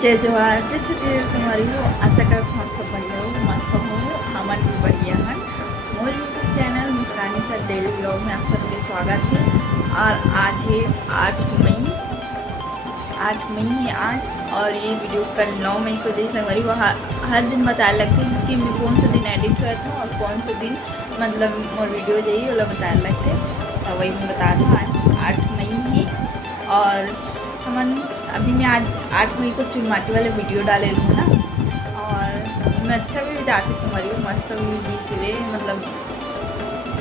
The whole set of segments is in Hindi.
जय जोहार जय छत्तीसगढ़ से हमारी हो। आशा करते हम सब बढ़िया हो, मस्त हो, हमन भी बढ़िया हैं। मोर YouTube channel Muskani sir daily blog में आप सबके स्वागत है। और आज है 8 मई है आज, और ये वीडियो कल 9 मई को जैसे हमारी वो हर दिन बताने लगती है कि मैं कौन सा दिन एडिट करता हूँ और कौन सा दिन मतलब मोर वीडियो जाइए वाला बताने लगते, तो वही मैं बता दूँ। आज 8 मई है और हमन अभी मैं आज 8 मई को चुनमाटी वाले वीडियो डाले लूँ ना, और मैं अच्छा भी जाके संभाली हूँ, मस्त भी बीच मतलब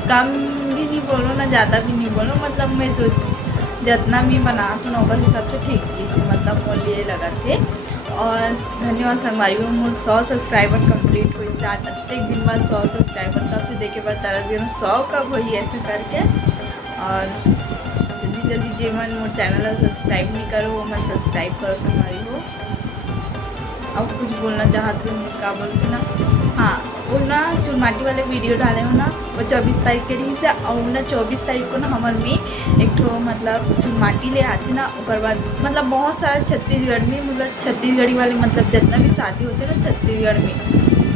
कम भी नहीं बोलो ना ज़्यादा भी नहीं बोलो, मतलब मैं सोच जितना भी बना तो नौकर हिसाब से ठीक इसी मतलब बोल लिए लगा थे। और धन्यवाद संगवारी हूँ, मोर 100 सब्सक्राइबर कंप्लीट हुई आज प्रत्येक दिन बाद 100 सब्सक्राइबर तब से देखे बाद तरह दिन 100 कब हुई ऐसे करके। और जल्दी जे मन मोर चैनल सब्सक्राइब नहीं करो वो मैं सब्सक्राइब करो संगवारी हो। अब कुछ बोलना चाहती हूँ, क्या बोलती ना, हाँ वो ना चुनमाटी वाले वीडियो डाले हो ना वो 24 तारीख के दिन से, और ना 24 तारीख को ना हमारे में एक ठो मतलब चुनमाटी ले आते ना, उसके बाद मतलब बहुत सारा छत्तीसगढ़ में मतलब छत्तीसगढ़ी वाले मतलब जितना भी शादी होते ना छत्तीसगढ़ में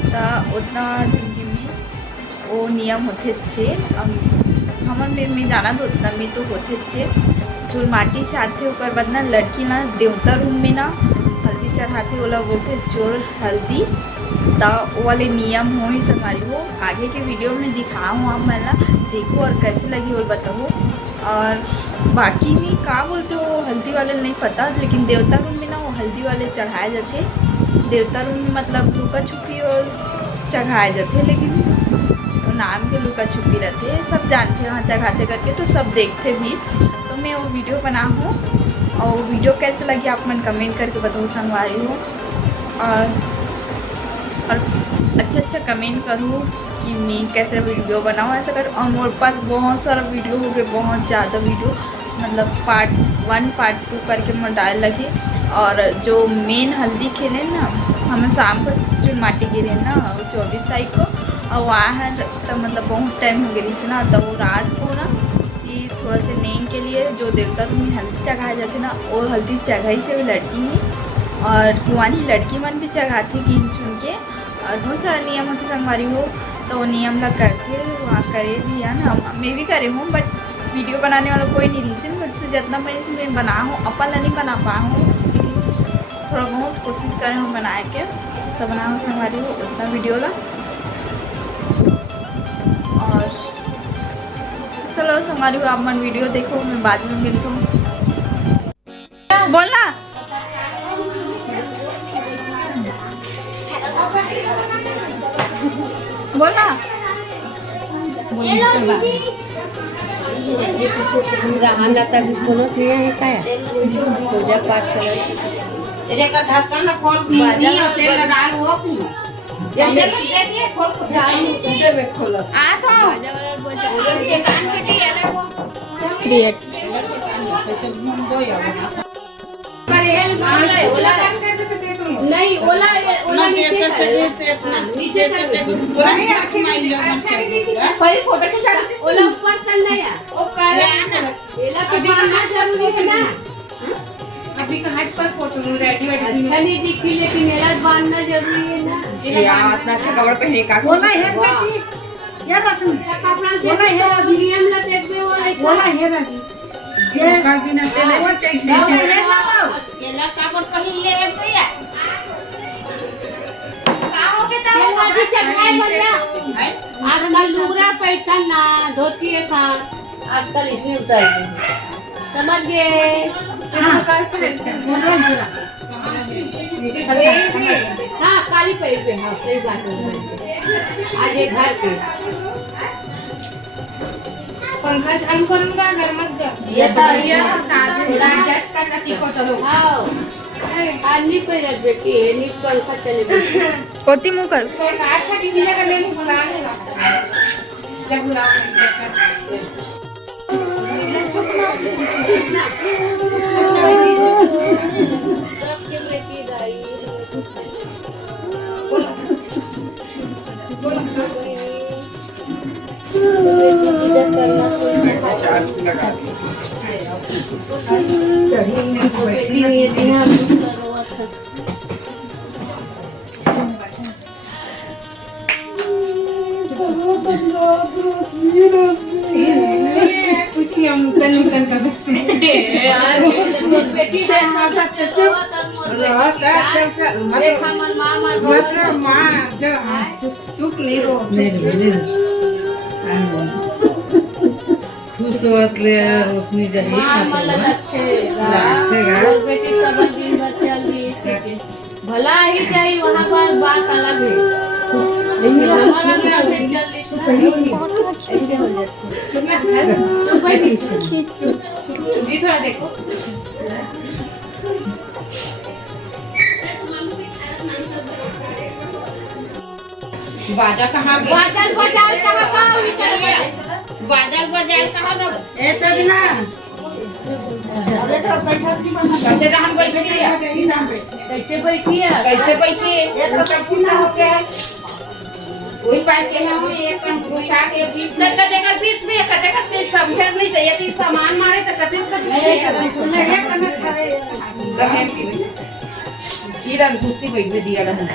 तो उतना जिंदगी में वो नियम होते थे। हमारे में जाना तो उतना भी तो होते थे। चुनमाटी से आते ऊपर बाद ना लड़की ना देवता रूम में ना हल्दी चढ़ाते वाला बोलते चोर हल्दी, तो वो वाले नियम हो ही हमारी हो। आगे के वीडियो में दिखाऊँ आप मैं देखो और कैसे लगी और बताओ। और बाकी में क्या बोलते हो हल्दी वाले नहीं पता, लेकिन देवता रूम में ना वो हल्दी वाले चढ़ाए जाते। देवता रूम में मतलब लुका छुपी और चढ़ाए जाते, लेकिन नाम के लुका छुपी रहते, सब जानते हैं वहाँ चढ़ाते करके, तो सब देखते भी। तो मैं वो वीडियो बना हूँ और वो वीडियो कैसे लगी आप मन कमेंट करके बताओ संगवारी हो। और अच्छा कमेंट करूँ कि मैं कैसे वीडियो बनाऊँ ऐसा कर। और मेरे पास बहुत सारा वीडियो हो गए, बहुत ज़्यादा वीडियो मतलब पार्ट 1 पार्ट 2 करके मैं डाल लगे। और जो मेन हल्दी खेले ना हमें शाम को चुनमाटी गिरे ना 24 तारीख को, और वहाँ है तो मतलब बहुत टाइम हो गई ना, तो वो रात को ना कि थोड़ा से नींद के लिए जो देवता तुम्हें हल्दी चढ़ाए जाते ना, वो हल्दी चढ़ाई से भी लड़की है और कुआनी लड़की मन भी चढ़ाती गिन चुन के। और बहुत सारा नियम होते संगवारी हो, तो वो नियम लग करते वहाँ करे भी है ना, मैं भी करे हूँ, बट वीडियो बनाने वाला कोई नहीं रही। मुझसे जितना मैं बना हूँ अपन नहीं बना पाऊँ, थोड़ा बहुत कोशिश करे हूँ बनाए के, तो बना हूँ संगवारी हो उतना वीडियो ला। और चलो संगवारी हो आप मन वीडियो देखो, मैं बाद में मिलती हूँ। बोलना बोलना पूजा पाठ नहीं ओला नीचे फोटो खिंचा ओला ऊपर करना है ओ एला कभी ना जरूरी है ना, अभी का हट पर फोटो रेडी अच्छा नहीं दिखी, लेकिन एला बांधना जरूरी है ना यार। इतना अच्छा कपड़ा पहने का बोला है क्या बात है, कपड़ा बोला है नियम ला देख दे बोला है ना ये का बिना चले वो चाहिए एला कपड़ा पहन ले भैया आज चढ़ाए बढ़िया आजकल लुगड़ा पैठन ना धोती है साथ आजकल इसमें उतर गए, समझ गए। हाँ काली पैर पे हाँ सही बात है। आज घर पे पंखा चालू करूंगा अगर मत आदमी पे बेटी है नी पंखा चले कोती मुँह कर करना कुछ नहीं हम नूतन कर सकते खुश असले रोशनी जाइए भला ही चाहिए वहाँ पर बात अलग है ऐसे हो जाती थोड़ा देखो बाजा कहाँ गया? बाजार बाजार कहाँ बाजार बाजार कहाँ ना? ऐसा भी ना कैसे रहन बैठे लिया? कैसे बैठी है कैसे बैठी? एक तो सब खुला हो गया। वही पास के हम एक कम उठा के बीच में कदेगा बीच में कदेगा बीच समझ नहीं चाहिए कि सामान मारे तो कदम से नहीं करना खाए गहन की ईरान घुसती बैठ में दिया रहना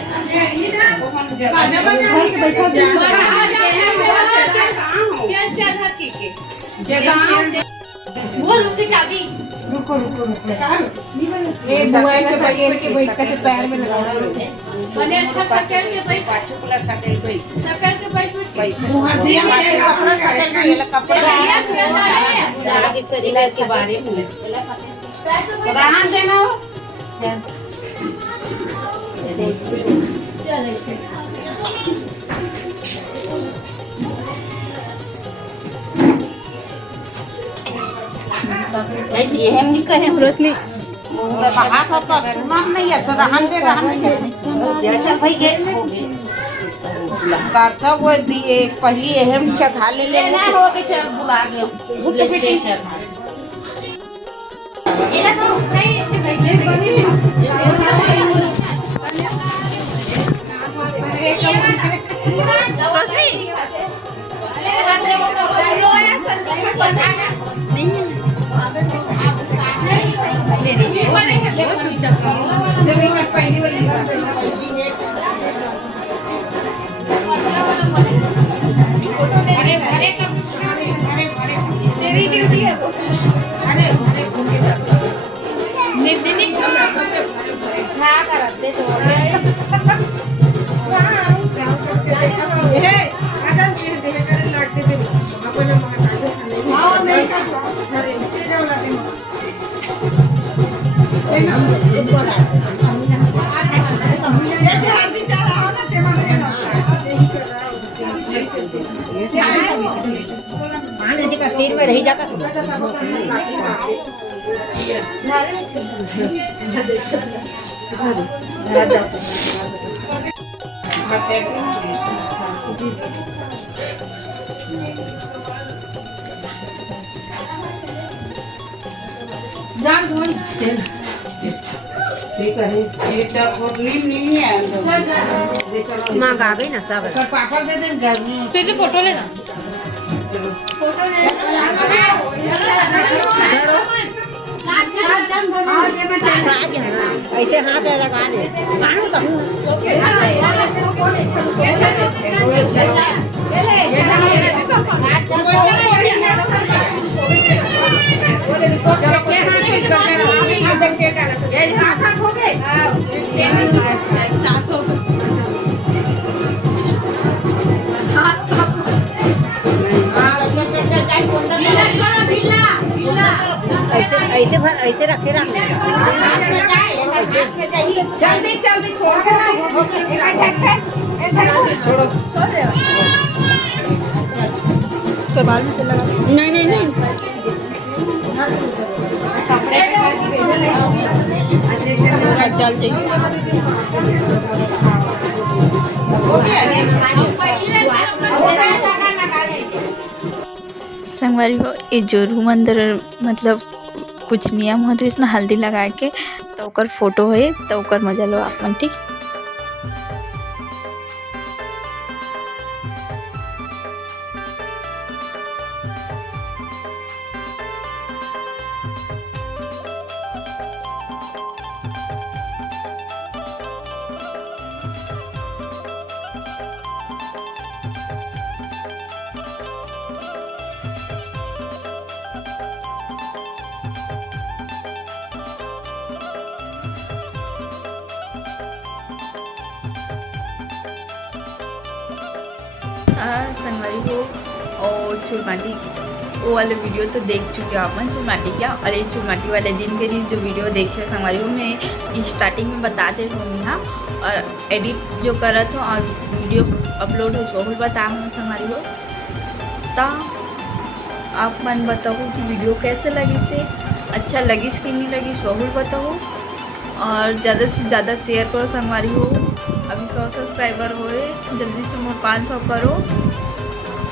क्या चल हकी के वो रुकती चाबी रुको रुको रुको ये बुआ के बगैर के बैठ के पैर में लगा बने अच्छा सकल के बैठ पाछू पुला सकल कोई सकल के बैठ मुहर दिया मारे कपड़ा कपड़ा आगे तरीका के बारे में रहन देना ये हम नहीं कहे रोशनी हाथ होता सुना नहीं है तो रहन दे भाई ये कर सब वो दिए पहली अहम चढ़ा ले लेना हो के चल बुला गया उठ बेटी एला तो नहीं अच्छे भइले रोशनी अरे हाथ में लो यार बनाना नहीं पहली वाली तेरी ड्यूटी है वो नितिनी छा करते तो तीर में रही जाता माँ गावे ना सब पापा दे दे तेरे फोटो लेना फोटो ले ऐसे हाथ लगा दे ऐसे भर ऐसे रखे जल्दी जल्दी छोड़ तो बाद में लगा नहीं नहीं नहीं चल संगवारी हो ये जोरू मंदिर मतलब कुछ नियम होते इसमें हल्दी लगा के तो ओकर फोटो है तो ओकर मजा लो आप ठीक। संगवारी हो। और चुरमाटी वो वाले वीडियो तो देख चुके हो अपन चुरमाटी क्या, और ये चुरमाटी वाले दिन के जो वीडियो देखे हो संगवारी हो मैं स्टार्टिंग में बताते हूँ यहाँ, और एडिट जो करत हो और वीडियो अपलोड हो वो बता हूँ संगवारी हो। तो आप मन बताओ कि वीडियो कैसे लगी से, अच्छा लगिस कि नहीं लगिस वो बताओ, और ज़्यादा से ज़्यादा शेयर करो संगवारी हो। अभी 100 सब्सक्राइबर होए, जल्दी से मोर 500 करो,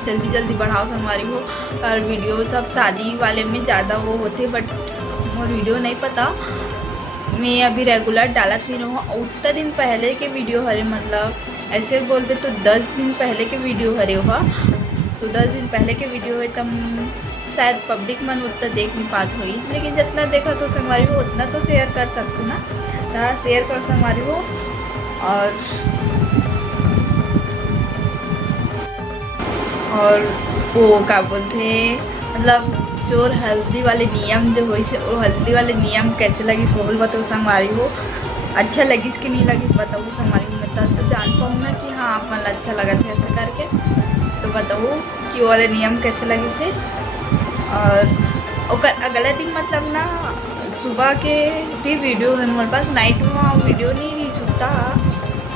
जल्दी जल्दी बढ़ाओ संगवारी हो। और वीडियो सब शादी वाले में ज़्यादा वो होते, बट मोर वीडियो नहीं पता, मैं अभी रेगुलर डालत नहीं रहूँ। उतना दिन पहले के वीडियो हरे, मतलब ऐसे बोलते तो 10 दिन पहले के वीडियो हरे हुआ, तो 10 दिन पहले के वीडियो है तब शायद पब्लिक मन उतना देख नहीं पात होगी, लेकिन जितना देखा तो संगवारी हो उतना तो शेयर कर सकते ना, तो शेयर कर संगवारी हो। और वो क्या बोलते मतलब जो हल्दी वाले नियम जो हुई से, वो हल्दी वाले नियम कैसे लगी सोहल बताओ संगवारी हो। अच्छा लगी कि नहीं लगी बताओ संगवारी हो, मैं तो जान पाऊँ ना कि हाँ आप मन अच्छा लगा था ऐसा करके, तो बताओ कि वो वाले नियम कैसे लगे से। और अगले दिन मतलब ना सुबह के भी वीडियो है हमारे पास, नाइट में वीडियो नहीं रही सुनता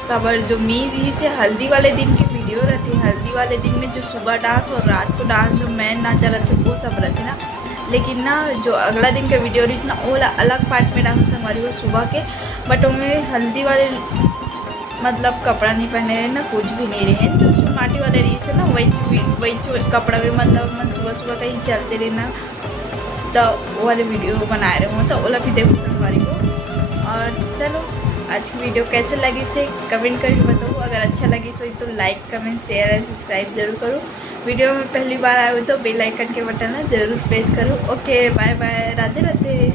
खबर जो मी भी से हल्दी वाले दिन की वीडियो रहती है। हल्दी वाले दिन में जो सुबह डांस और रात को डांस जो मैन नाचा रहते वो सब रहते ना, लेकिन ना जो अगला दिन का वीडियो रही ना वो अलग पार्ट में डांस हमारी वो सुबह के, बट उनमें हल्दी वाले मतलब कपड़ा नहीं पहने रहे ना, कुछ भी नहीं रहे, जो चुरमाटी वाले रही से ना वही कपड़ा में मतलब मन सुबह सुबह कहीं चलते रहे ना, तो वो वाले वीडियो बनाए रहे हो, तो वो भी देखो संगवारी को। और चलो आज की वीडियो कैसे लगी से कमेंट करके बताओ, अगर अच्छा लगी सो तो like comment share and subscribe जरूर करो। वीडियो में पहली बार आए हो तो बेल आइकन के बटन है जरूर प्रेस करो। Okay bye bye, Radhe Radhe.